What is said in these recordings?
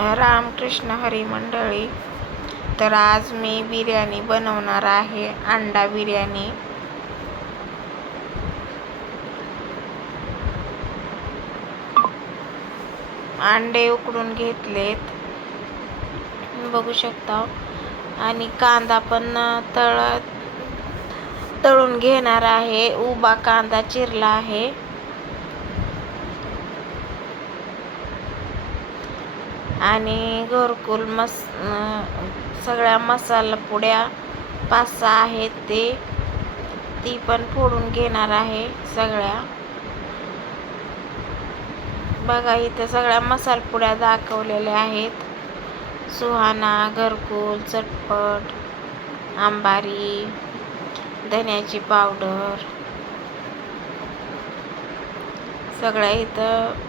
रामकृष्ण हरी मंडळी. तर आज मी बिर्याणी बनवणार आहे, अंडा बिर्याणी. अंडे उकडून घेतलेत, बघू शकता. आणि कांदा पण तळून घेणार आहे. उभा कांदा चिरला आहे. आणि घरकुल सगळ्या मसाला पुड्या 5-6 आहेत, ती पण फोडून घेणार आहे सगळ्या. बघा, इथं सगळ्या मसाला पुड्या दाखवलेल्या आहेत. सुहाना, घरकुल, चटपट, अंबारी, धन्याची पावडर, सगळ्या इथं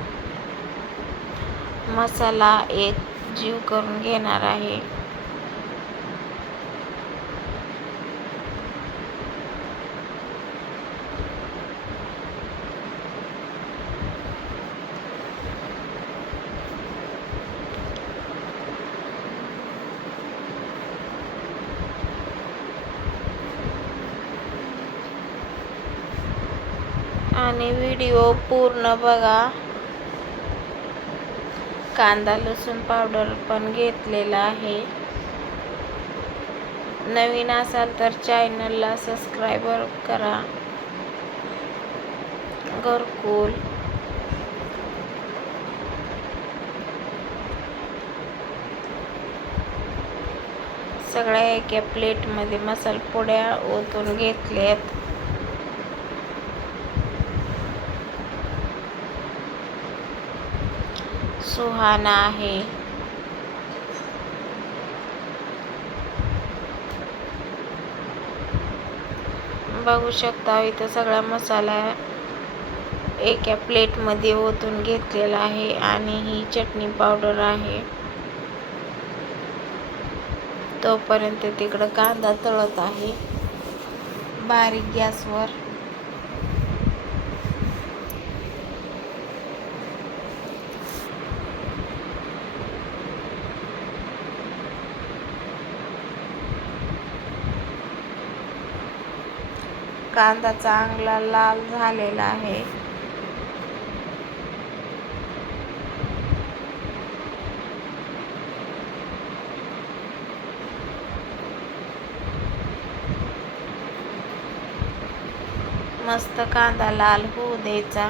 मसाला एक जीव करून घेणार आहे. आणि व्हिडिओ पूर्ण बघा. कांदा लसूण पावडर पण घेतलेला आहे. नवीन असाल तर चॅनलला सबस्क्राईब करा. घरकुल, सगळ्या एका प्लेटमध्ये मसाला पोड्या ओतून घेतल्यात. सुहाना आहे. बघू शकता, इथं सगळा मसाला एका प्लेटमध्ये ओतून घेतलेला आहे. आणि ही चटणी पावडर आहे. तोपर्यंत तिकडं कांदा तळत आहे बारीक गॅसवर. कांदा चांगला लाल झालेला आहे. मस्त कांदा लाल होऊ द्यायचा.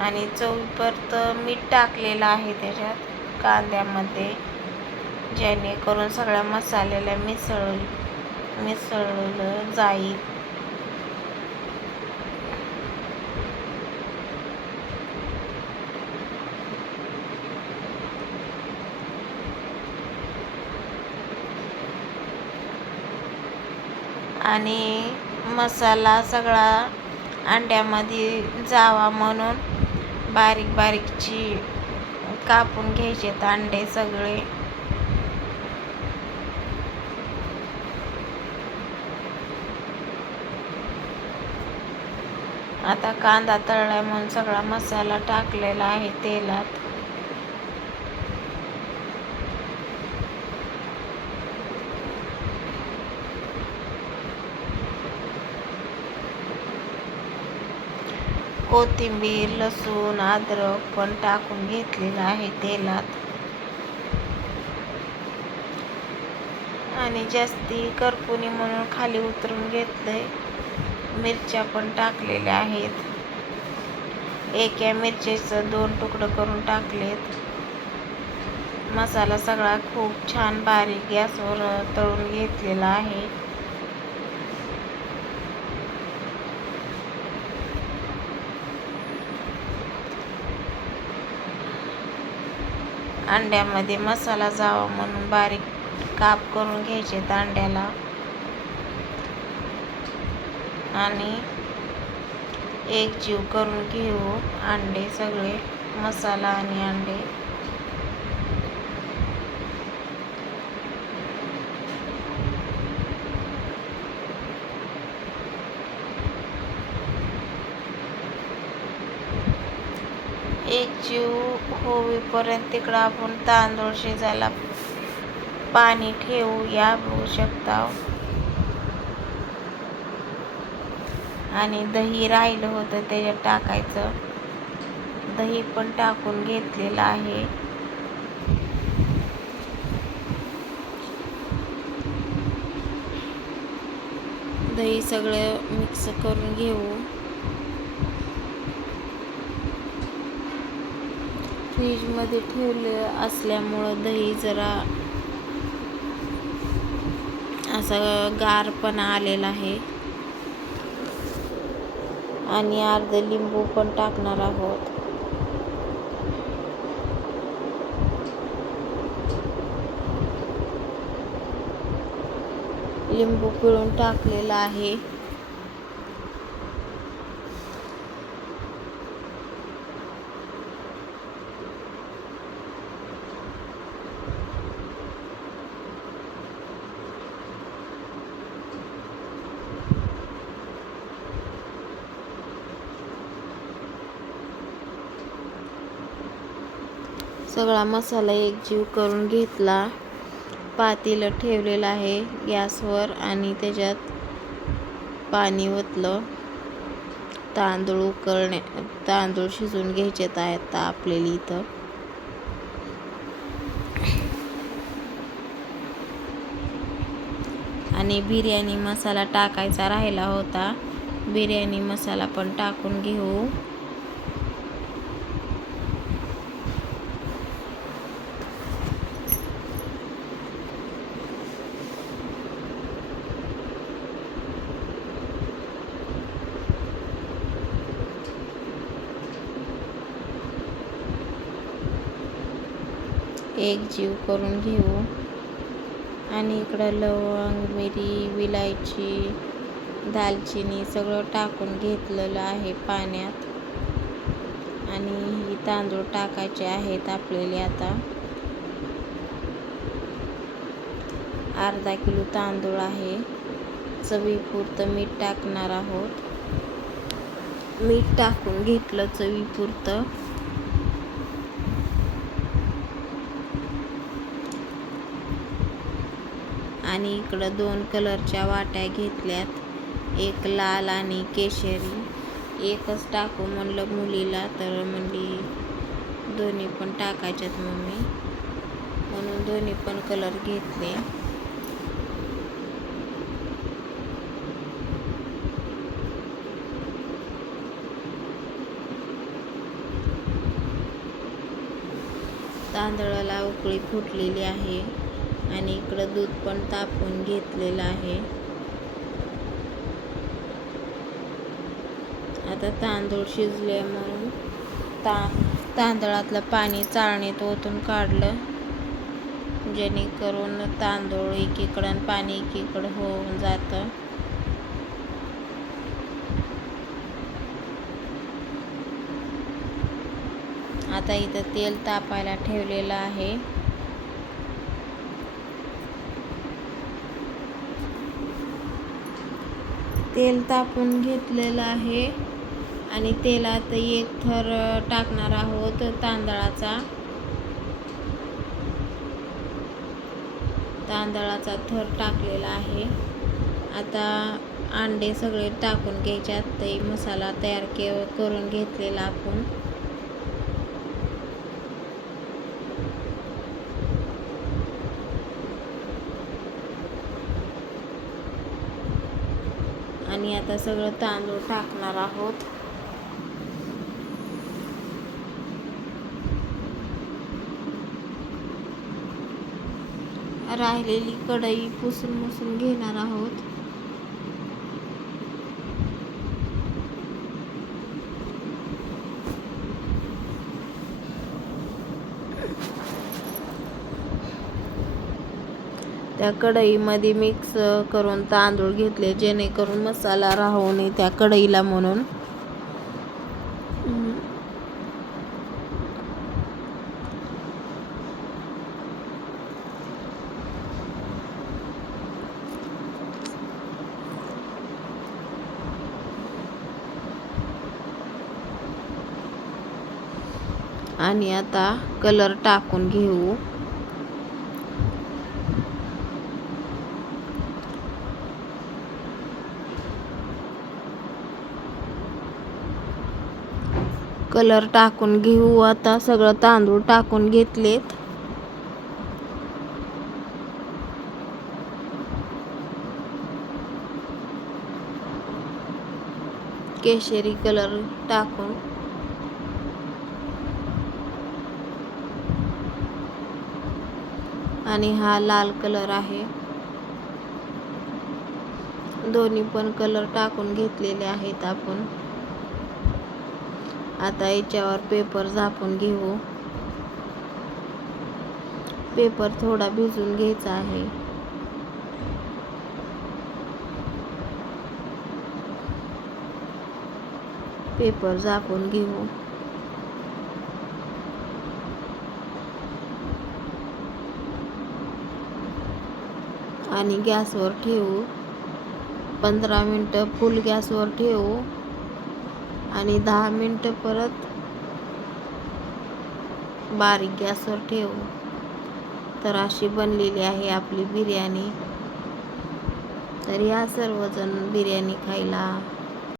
आणि चवीपुरत मीठ टाकलेलं आहे त्याच्यात कांद्यामध्ये, जेणेकरून सगळ्या मसाल्याला मिसळलं जाईल. आणि मसाला सगळा अंड्यामध्ये जावा म्हणून बारीकची कापून घ्यायचे अंडे सगळे. आता कांदा तळलाय म्हणून सगळा मसाला टाकलेला आहे तेलात. कोथिंबीर, लसूण, अद्रक पण टाकून घेतलेलं आहे तेलात. आणि जास्ती करपुनी म्हणून खाली उतरून घेतलंय. मिरच्या पण टाकलेल्या आहेत. एका मिरचीचं 2 तुकडं करून टाकलेत. मसाला सगळा खूप छान बारीक गॅसवर तळून घेतलेला आहे. अंड्यामध्ये मसाला जावा म्हणून बारीक काप करून घ्यायचे अंड्याला. आणि एक जीव करून घेऊ अंडे सगळे, मसाला आणि अंडे. एक जीव होईपर्यंत तिकडं आपण तांदूळ शिजायला पाणी ठेवूया, बघू शकता. आणि दही राहिलं होतं त्याच्यात टाकायचं. दही पण टाकून घेतलेलं आहे. दही सगळं मिक्स करून घेऊ. फ्रीजमध्ये ठेवले असल्यामुळं दही जरा असं गारपणा आलेला आहे. आणि अर्ध लिंबू पण टाकणार आहोत. लिंबू पिळून टाकलेला आहे. सगळा मसाला एकजीव करून घेतला. पातेलं ठेवलेलं आहे गॅसवर आणि त्याच्यात पाणी ओतलं. तांदूळ शिजून घ्यायचे आहेत आपल्याला इथं. आणि बिर्याणी मसाला टाकायचा राहिला होता. बिर्याणी मसाला पण टाकून घेऊ. एक जीव करून घेऊ. आणि इकडं लवंग, मिरी, विलायची, दालचिनी सगळं टाकून घेतलेलं आहे पाण्यात. आणि ही तांदूळ टाकायचे आहेत आपल्याला. आता अर्धा किलो तांदूळ आहे. चवीपुरतं मीठ टाकणार आहोत. मीठ टाकून घेतलं चवीपुरतं. आणि इकडं 2 कलरच्या वाट्या घेतल्यात, एक लाल आणि केशरी. एकच टाकू म्हणलं मुलीला, तर म्हणली दोन्ही पण टाकायच्यात मम्मी, म्हणून दोन्ही पण कलर घेतले. तांदळाला उकळी फुटलेली आहे. आणि इकडं दूध पण तापवून घेतलेलं आहे. आता तांदूळ शिजले म्हणून तांदळातलं पाणी चाळणीत ओतून काढलं, जेणेकरून तांदूळ एकीकडं आणि पाणी एकीकडं होऊन जातं. आता इथं तेल तापायला ठेवलेलं आहे. तेल तापून घेतलेलं आहे. आणि तेलात एक थर टाकणार आहोत तांदळाचा थर टाकलेला आहे. आता अंडे सगळे टाकून घ्यायच्यात. ते मसाला तयार करून घेतलेला आपण. आणि आता सगळं तांदूळ टाकणार आहोत. राहिलेली कढई पुसून घेणार आहोत. त्या कढईमध्ये मिक्स करून तांदूळ घेतले, जेणेकरून मसाला राहू नये त्या कढईला म्हणून. आणि आता कलर टाकून घेऊ. कलर टाकून घेऊ. आता सगळं तांदूळ टाकून घेतलेत. केशरी कलर टाकून आणि हा लाल कलर आहे. दोन्ही पण कलर टाकून घेतलेले आहेत आपण. आता याच्यावर पेपर झाकून घेऊ. पेपर थोडा भिजून घ्यायचा आहे. पेपर झाकून घेऊ. आणि गॅसवर ठेवू. 15 मिनटं फुल गॅसवर ठेवू आणि 10 मिनटं परत बारीक गॅसवर ठेवू. तर अशी बनलेली आहे आपली बिर्याणी. तर या सर्वजण बिर्याणी खायला.